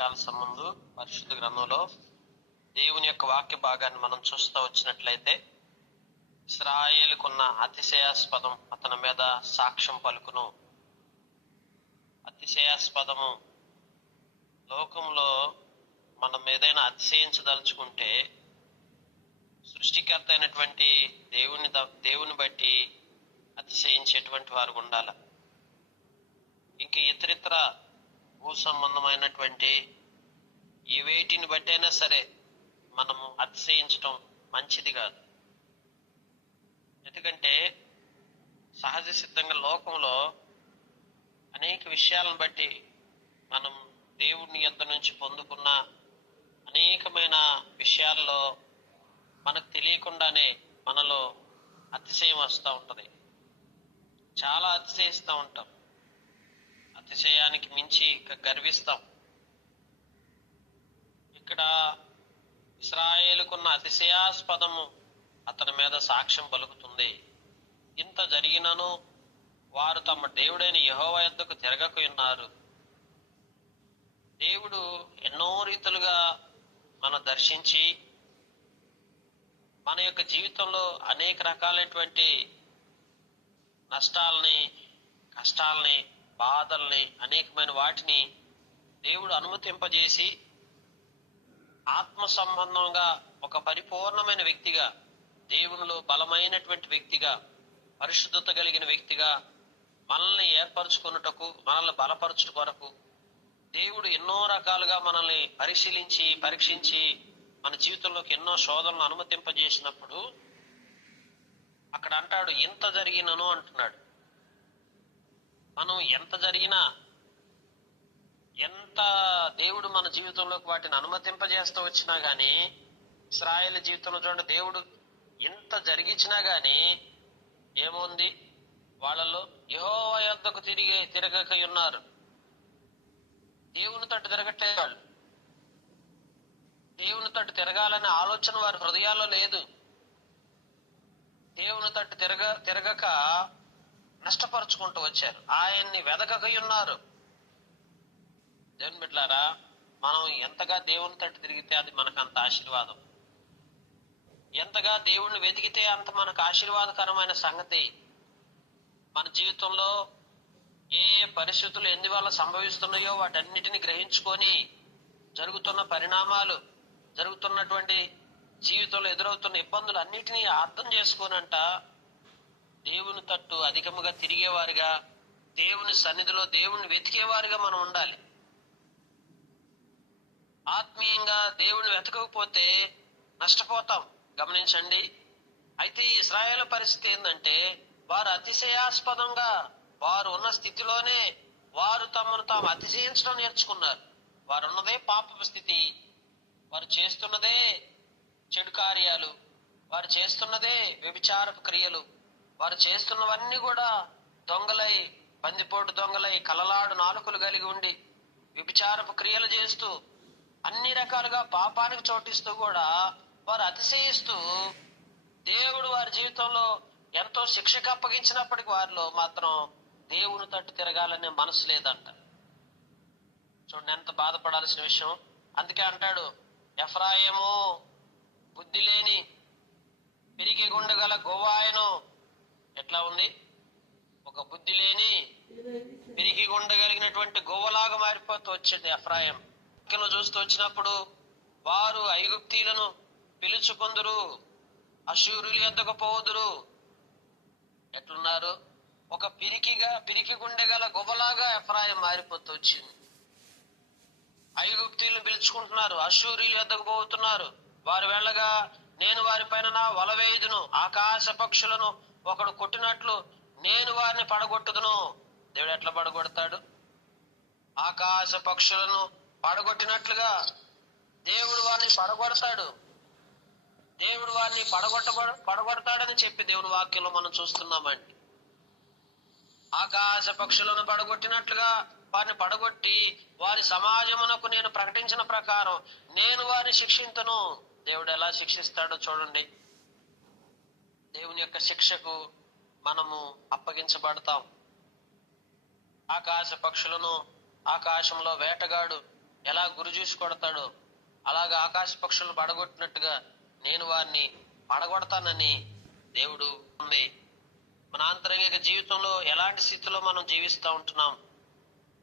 ఉదయకాల సంబంధు పరిశుద్ధ గ్రంథంలో దేవుని యొక్క వాక్య భాగాన్ని మనం చూస్తూ వచ్చినట్లయితే, ఇశ్రాయేలుకున్న అతిశయాస్పదం అతని మీద సాక్ష్యం పలుకును. అతిశయాస్పదము, లోకంలో మనం ఏదైనా అతిశయించదలుచుకుంటే సృష్టికర్త అయినటువంటి దేవుని బట్టి అతిశయించేటువంటి వారు ఉండాలి. ఇంక ఇతరితర భూ సంబంధమైనటువంటి ఈ వేటిని బట్టైనా సరే మనము అతిశయించటం మంచిది కాదు. ఎందుకంటే సహజ సిద్ధంగా లోకంలో అనేక విషయాలను బట్టి మనం దేవుని యొద్ద నుంచి పొందుకున్న అనేకమైన విషయాల్లో మనకు తెలియకుండానే మనలో అతిశయం వస్తూ ఉంటది. చాలా అతిశయిస్తూ ఉంటాం, అతిశయానికి మించి గర్విస్తాం. ఇక్కడ ఇశ్రాయేలుకున్న అతిశయాస్పదము అతని మీద సాక్ష్యం పలుకుతుంది. ఇంత జరిగినను వారు తమ దేవుడైన యెహోవా యొద్దకు తిరగక ఉన్నారు. దేవుడు ఎన్నో రీతులుగా మనం దర్శించి మన యొక్క జీవితంలో అనేక రకాలైనటువంటి నష్టాలని, కష్టాలని, బాధల్ని, అనేకమైన వాటిని దేవుడు అనుమతింపజేసి ఆత్మ సంబంధంగా ఒక పరిపూర్ణమైన వ్యక్తిగా, దేవునిలో బలమైనటువంటి వ్యక్తిగా, పరిశుద్ధత కలిగిన వ్యక్తిగా మనల్ని ఏర్పరచుకున్నటకు, మనల్ని బలపరచుట కొరకు దేవుడు ఎన్నో రకాలుగా మనల్ని పరిశీలించి పరీక్షించి మన జీవితంలోకి ఎన్నో శోధనలు అనుమతింపజేసినప్పుడు అక్కడ అంటాడు, ఇంత జరిగినను అంటున్నాడు. మనం ఎంత జరిగినా, ఎంత దేవుడు మన జీవితంలోకి వాటిని అనుమతింపజేస్తూ వచ్చినా గాని, ఇశ్రాయేలు జీవితంలో చూడండి, దేవుడు ఎంత జరిగించినా గాని ఏముంది, వాళ్ళలో యెహోవా యొద్దకు తిరగక ఉన్నారు. దేవుని తట్టు తిరగట్లేదు వాళ్ళు. దేవుని తట్టు తిరగాలనే ఆలోచన వారి హృదయాల్లో లేదు. దేవుని తట్టు తిరగక నష్టపరుచుకుంటూ వచ్చారు. ఆయన్ని వెదకక ఉన్నారు. దేవుని బిడ్డలారా, మనం ఎంతగా దేవుని తట్టు తిరిగితే అది మనకు అంత ఆశీర్వాదం. ఎంతగా దేవుణ్ణి వెతికితే అంత మనకు ఆశీర్వాదకరమైన సంగతి. మన జీవితంలో ఏ పరిస్థితులు ఎందువల్ల సంభవిస్తున్నాయో వాటన్నిటిని గ్రహించుకొని, జరుగుతున్న పరిణామాలు, జరుగుతున్నటువంటి జీవితంలో ఎదురవుతున్న ఇబ్బందులు అన్నిటినీ అర్థం చేసుకోనంట దేవుని తట్టు అధికముగా తిరిగేవారిగా, దేవుని సన్నిధిలో దేవుని వెతికేవారిగా మనం ఉండాలి. ఆత్మీయంగా దేవుని వెతకకపోతే నష్టపోతాం. గమనించండి. అయితే ఈ ఇశ్రాయేలు పరిస్థితి ఏంటంటే, వారు అతిశయాస్పదంగా వారు ఉన్న స్థితిలోనే వారు తమను తాము అతిశయించడం నేర్చుకున్నారు. వారు ఉన్నదే పాపపు స్థితి, వారు చేస్తున్నదే చెడు కార్యాలు, వారు చేస్తున్నదే వ్యభిచారపు క్రియలు, వారు చేస్తున్నవన్నీ కూడా దొంగలై, బందిపోటు దొంగలై, కలలాడు నాలుకలు కలిగి ఉండి వ్యభిచారపు క్రియలు చేస్తూ అన్ని రకాలుగా పాపానికి చోటిస్తూ కూడా వారు అతిశయిస్తూ, దేవుడు వారి జీవితంలో ఎంతో శిక్షకు అప్పగించినప్పటికీ వారిలో మాత్రం దేవుని తట్టు తిరగాలనే మనసు లేదంట. చూడండి ఎంత బాధపడాల్సిన విషయం. అందుకే అంటాడు, ఎఫ్రాయిము బుద్ధి లేని పిరికి గుండెగల గోవాయను. ఎట్లా ఉంది? ఒక బుద్ధి లేని పిరికి గుండెగలిగినటువంటి గోవలాగా మారిపోతూ వచ్చింది ఎఫ్రాయిం. చూస్తూ వచ్చినప్పుడు వారు ఐగుప్తీలను పిలుచుకొందురు, అశూరుల యొద్దకు పోదురు. ఎట్లున్నారు? ఒక పిరికి గుండెగల గొవ్వలాగా ఎఫ్రాయిం మారిపోతూ వచ్చింది. ఐగుప్తీలను పిలుచుకుంటున్నారు, అశూరుల యొద్దకు పోతున్నారు. వారు వెళ్ళగా నేను వారి పైన నా వల వేయుదును, ఆకాశ పక్షులను ఒకడు కొట్టినట్లు నేను వారిని పడగొట్టుదును. దేవుడు ఎట్లా పడగొడతాడు? ఆకాశ పక్షులను పడగొట్టినట్లుగా దేవుడు వారిని పడగొడతాడు. దేవుడు వారిని పడగొడతాడని చెప్పి దేవుని వాక్యంలో మనం చూస్తున్నామండి. ఆకాశ పక్షులను పడగొట్టినట్లుగా వారిని పడగొట్టి వారి సమాజమునకు నేను ప్రకటించిన ప్రకారం నేను వారిని శిక్షింతును. దేవుడు ఎలా శిక్షిస్తాడో చూడండి. దేవుని యొక్క శిక్షకు మనము అప్పగించబడతాం. ఆకాశ పక్షులను ఆకాశంలో వేటగాడు ఎలా గురి చూసి కొడతాడో అలాగా ఆకాశ పక్షులను పడగొట్టినట్టుగా నేను వారిని పడగొడతానని దేవుడు ఉంది. మన ఆంతరంగిక జీవితంలో ఎలాంటి స్థితిలో మనం జీవిస్తూ ఉంటున్నాం,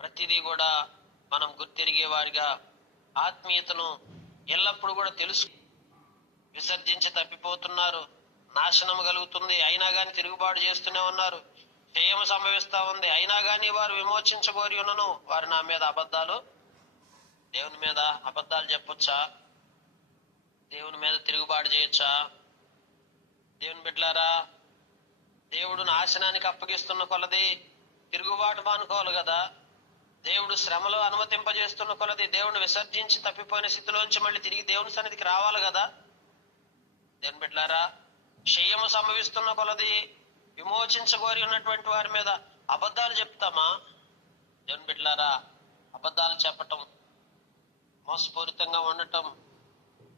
ప్రతిదీ కూడా మనం గుర్తిరిగే వారిగా ఆత్మీయతను ఎల్లప్పుడూ కూడా తెలుసు. విసర్జించి తప్పిపోతున్నారు, నాశనం కలుగుతుంది, అయినా గాని తిరుగుబాటు చేస్తూనే ఉన్నారు. క్షయము సంభవిస్తా ఉంది, అయినా గాని వారు విమోచించబోరి ఉన్నను. వారు నా మీద అబద్ధాలు, దేవుని మీద అబద్ధాలు చెప్పొచ్చా? దేవుని మీద తిరుగుబాటు చేయొచ్చా? దేవుని బిడ్డలారా, దేవుడు నాశనానికి అప్పగిస్తున్న కొలది తిరుగుబాటు మానుకోవాలి కదా. దేవుడు శ్రమలో అనుమతింపజేస్తున్న కొలది దేవుని విసర్జించి తప్పిపోయిన స్థితిలోంచి మళ్ళీ తిరిగి దేవుని సన్నిధికి రావాలి కదా. దేవుని బిడ్డలారా, క్షయము సంభవిస్తున్న కొలది విమోచించగోరి ఉన్నటువంటి వారి మీద అబద్ధాలు చెప్తామా? దేవుని బిడ్డలారా, అబద్ధాలు చెప్పటం, మోసపూరితంగా ఉండటం,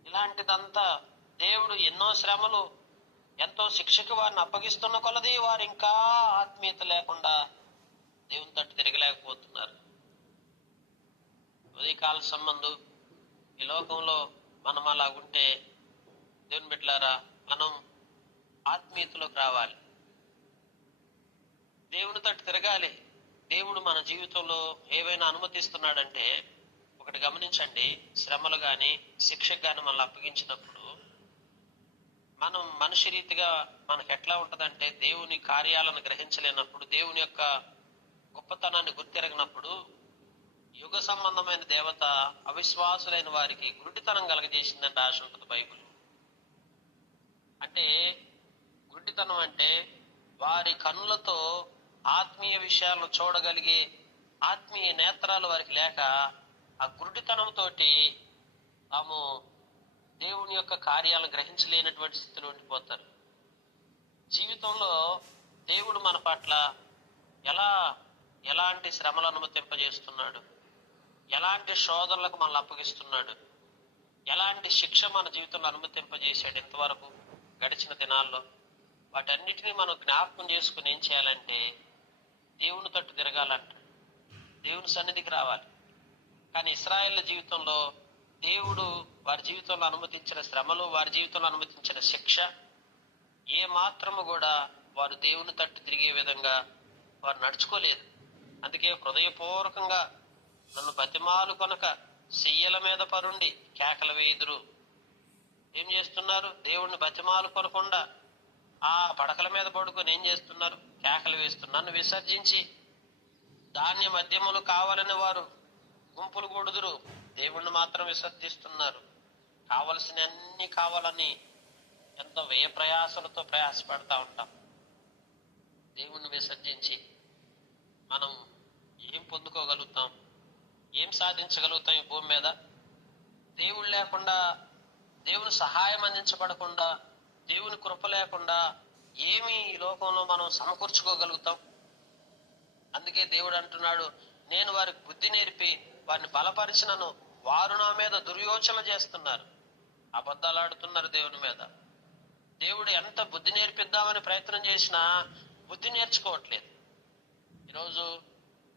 ఇలాంటిదంతా దేవుడు ఎన్నో శ్రమలు, ఎంతో శిక్షకు వారిని అప్పగిస్తున్న కొలది వారు ఇంకా ఆత్మీయత లేకుండా దేవుని తట్టు తిరగలేకపోతున్నారు. ఉదయకాల సంబంధు ఈ లోకంలో మనం అలా ఉంటే దేవుని బిడ్డలారా, మనం ఆత్మీయతలోకి రావాలి, దేవుని తట్టు తిరగాలి. దేవుడు మన జీవితంలో ఏవైనా అనుమతిస్తున్నాడంటే ఒకటి గమనించండి, శ్రమలు గాని శిక్షకు గాని మనల్ని అప్పగించినప్పుడు మనం మనిషి రీతిగా మనకు ఎట్లా ఉంటదంటే, దేవుని కార్యాలను గ్రహించలేనప్పుడు, దేవుని యొక్క గొప్పతనాన్ని గుర్తిరగినప్పుడు, యుగ సంబంధమైన దేవత అవిశ్వాసులైన వారికి గుడ్డితనం కలగజేసిందంటే ఆశ ఉంటుంది బైబిల్. అంటే గుడ్డితనం అంటే వారి కన్నులతో ఆత్మీయ విషయాలను చూడగలిగే ఆత్మీయ నేత్రాలు వారికి లేక ఆ గుడ్డితనంతో తాము దేవుని యొక్క కార్యాలను గ్రహించలేనటువంటి స్థితిలో ఉండిపోతారు. జీవితంలో దేవుడు మన పట్ల ఎలాంటి శ్రమలు అనుమతింపజేస్తున్నాడు, ఎలాంటి శోధనలకు మనల్ని అప్పగిస్తున్నాడు, ఎలాంటి శిక్ష మన జీవితంలో అనుమతింపజేశాడు ఇంతవరకు గడిచిన దినాల్లో, వాటన్నిటినీ మనం జ్ఞాపకం చేసుకుని ఏం చేయాలంటే దేవుని తట్టు తిరగాలంట, దేవుని సన్నిధికి రావాలి. కానీ ఇశ్రాయేళ్ల జీవితంలో దేవుడు వారి జీవితంలో అనుమతించిన శ్రమలు, వారి జీవితంలో అనుమతించిన శిక్ష ఏ మాత్రము కూడా వారు దేవుని తట్టు తిరిగే విధంగా వారు నడుచుకోలేదు. అందుకే హృదయపూర్వకంగా నన్ను బతిమాలు కొనక చెయ్యల మీద పరుండి కేకలు వేయుదురు. ఏం చేస్తున్నారు? దేవుణ్ణి బతిమాలు కొనకుండా ఆ పడకల మీద పడుకొని ఏం చేస్తున్నారు? కేకలు వేస్తున్నారు. నన్ను విసర్జించి ధాన్య మద్యములు కావాలని వారు గుంపులు కూడుదురు, దేవుణ్ణి మాత్రం విసర్జిస్తున్నారు. కావలసిన అన్ని కావాలని ఎంతో వ్యయ ప్రయాసలతో ప్రయాసపడతా ఉంటాం. దేవుణ్ణి విసర్జించి మనం ఏం పొందుకోగలుగుతాం, ఏం సాధించగలుగుతాం ఈ భూమి మీద? దేవుడు లేకుండా, దేవుని సహాయం అందించబడకుండా, దేవుని కృప లేకుండా ఏమి ఈ లోకంలో మనం సమకూర్చుకోగలుగుతాం? అందుకే దేవుడు అంటున్నాడు, నేను వారికి బుద్ధి నేర్పి వారిని బలపరిచినను వారు నా మీద దుర్యోచన చేస్తున్నారు, అబద్ధాలు ఆడుతున్నారు దేవుని మీద. దేవుడు ఎంత బుద్ధి నేర్పిద్దామని ప్రయత్నం చేసినా బుద్ధి నేర్చుకోవట్లేదు. ఈరోజు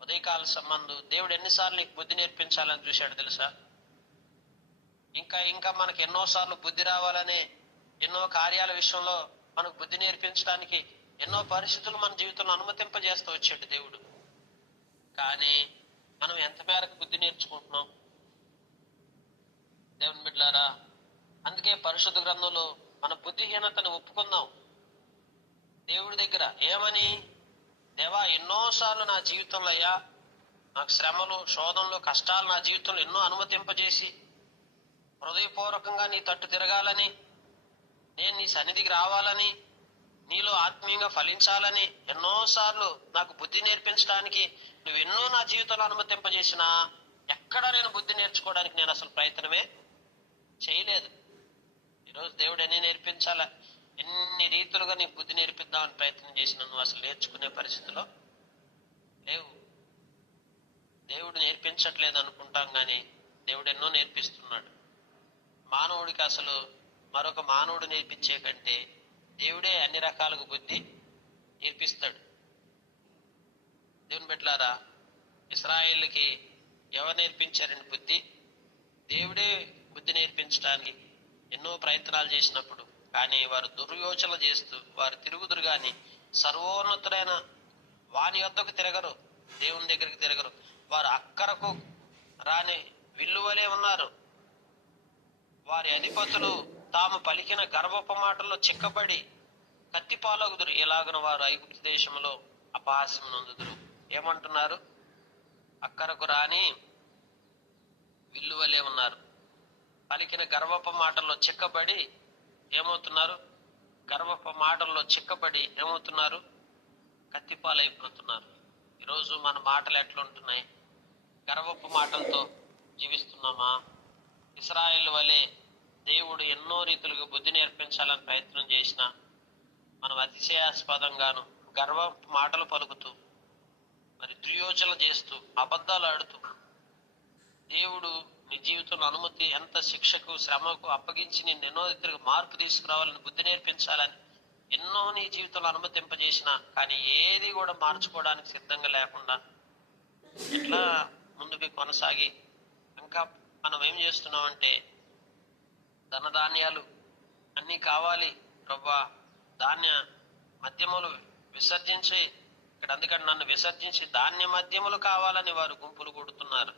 ఉదయకాల సంబంధం దేవుడు ఎన్నిసార్లు నీకు బుద్ధి నేర్పించాలని చూశాడు తెలుసా? ఇంకా మనకు ఎన్నోసార్లు బుద్ధి రావాలని, ఎన్నో కార్యాల విషయంలో మనకు బుద్ధి నేర్పించడానికి ఎన్నో పరిస్థితులు మన జీవితంలో అనుమతింపజేస్తూ వచ్చాడు దేవుడు. కానీ మనం ఎంత మేరకు బుద్ధి నేర్చుకుంటున్నాం? దేవుని బిడ్డలారా, అందుకే పరిశుద్ధ గ్రంథంలో మన బుద్ధిహీనతను ఒప్పుకుందాం దేవుడి దగ్గర. ఏమని? దేవా, ఎన్నోసార్లు నా జీవితంలో అయ్యా నాకు శ్రమలు, శోధనలు, కష్టాలు నా జీవితంలో ఎన్నో అనుమతింపజేసి హృదయపూర్వకంగా నీ తట్టు తిరగాలని, నేను నీ సన్నిధికి రావాలని, నీలో ఆత్మీయంగా ఫలించాలని ఎన్నోసార్లు నాకు బుద్ధి నేర్పించడానికి నువ్వెన్నో నా జీవితంలో అనుమతింపజేసినా ఎక్కడ నేను బుద్ధి నేర్చుకోవడానికి నేను అసలు ప్రయత్నమే చేయలేదు. ఈరోజు దేవుడు ఎన్ని నేర్పించాలా, ఎన్ని రీతులుగా నీకు బుద్ధి నేర్పిద్దామని ప్రయత్నం చేసిన నువ్వు అసలు నేర్చుకునే పరిస్థితిలో లేవు. దేవుడు నేర్పించట్లేదు అనుకుంటాం, కానీ దేవుడు ఎన్నో నేర్పిస్తున్నాడు. మానవుడికి అసలు మరొక మానవుడు నేర్పించే కంటే దేవుడే అన్ని రకాలుగా బుద్ధి నేర్పిస్తాడు. దేవుని బిడ్డలారా, ఇశ్రాయేలుకి ఎవరు నేర్పించారండి బుద్ధి? దేవుడే బుద్ధి నేర్పించడానికి ఎన్నో ప్రయత్నాలు చేసినప్పుడు, కానీ వారు దుర్యోచన చేస్తూ వారు తిరుగుదురు గాని సర్వోన్నతుడైన వాని వద్దకు తిరగరు, దేవుని దగ్గరికి తిరగరు. వారు అక్కరకు రాని విల్లువలే ఉన్నారు. వారి అధిపతులు తాము పలికిన గర్వపు మాటల్లో చిక్కబడి కత్తిపాలగుదురు. ఎలాగన వారు ఐగుప్తు దేశంలో అపహాస్యం నొందుదురు. ఏమంటున్నారు? అక్కరకు రాని విల్లువలే ఉన్నారు. పలికిన గర్వపు మాటల్లో చిక్కబడి ఏమవుతున్నారు? గర్వపు మాటల్లో చిక్కబడి ఏమవుతున్నారు? కత్తిపాలైపోతున్నారు. ఈరోజు మన మాటలు ఎట్లుంటున్నాయి? గర్వపు మాటలతో జీవిస్తున్నామా? ఇశ్రాయేలు వలె దేవుడు ఎన్నో రీతులుగా బుద్ధి నేర్పించాలని ప్రయత్నం చేసిన మనం అతిశయాస్పదంగాను గర్వపు మాటలు పలుకుతూ మరి దుర్యోచన చేస్తూ అబద్ధాలు ఆడుతూ దేవుడు నీ జీవితంలో అనుమతి ఎంత శిక్షకు శ్రమకు అప్పగించి నేను ఎన్నో రీతిగా మార్పు తీసుకురావాలని బుద్ధి నేర్పించాలని ఎన్నో నీ జీవితంలో అనుమతింపజేసిన, కానీ ఏది కూడా మార్చుకోవడానికి సిద్ధంగా లేకుండా ఇట్లా ముందుకు కొనసాగి ఇంకా మనం ఏం చేస్తున్నామంటే ధనధాన్యాలు అన్నీ కావాలి ప్రభా, ధాన్య మద్యములు విసర్జించి ఇక్కడ అందుకని నన్ను విసర్జించి ధాన్య మద్యములు కావాలని వారు గుంపులు కొడుతున్నారు.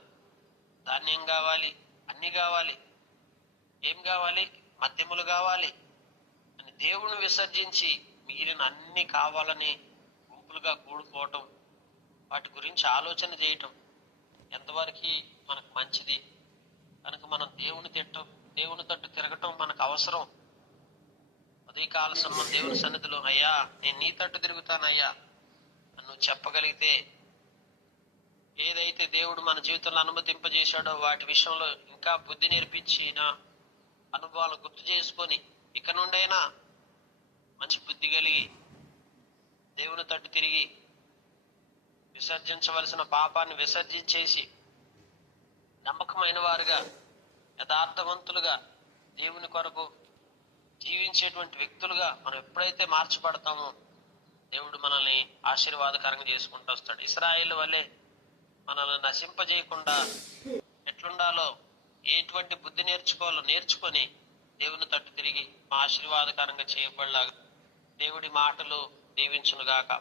ధాన్యం కావాలి, అన్ని కావాలి. ఏం కావాలి? మద్యములు కావాలి అని దేవుని విసర్జించి మిగిలిన అన్ని కావాలని గుంపులుగా కూడుకోవటం, వాటి గురించి ఆలోచన చేయటం ఎంతవరకు మనకు మంచిది? కనుక మనం దేవుని తట్టు తిరగటం మనకు అవసరం. ఉదయకాల సమయం దేవుని సన్నిధిలో అయ్యా నేను నీ తట్టు తిరుగుతానయ్యా నువ్వు చెప్పగలిగితే, ఏదైతే దేవుడు మన జీవితంలో అనుమతింపజేశాడో వాటి విషయంలో ఇంకా బుద్ధి నేర్పించిన అనుభవాలు గుర్తు చేసుకొని ఇక నుండైనా మంచి బుద్ధి కలిగి దేవుని తట్టు తిరిగి విసర్జించవలసిన పాపాన్ని విసర్జించేసి నమ్మకమైన వారుగా యథార్థవంతులుగా దేవుని కొరకు జీవించేటువంటి వ్యక్తులుగా మనం ఎప్పుడైతే మార్చబడతామో దేవుడు మనల్ని ఆశీర్వాదకరంగా చేసుకుంటూ వస్తాడు. ఇశ్రాయేలు వల్లే మనల్ని నశింపజేయకుండా ఎట్లుండాలో, ఎటువంటి బుద్ధి నేర్చుకోవాలో నేర్చుకొని దేవుని తట్టు తిరిగి ఆశీర్వాదకరంగా చేయబడలాగా దేవుడి మాటలు దీవించునుగాక.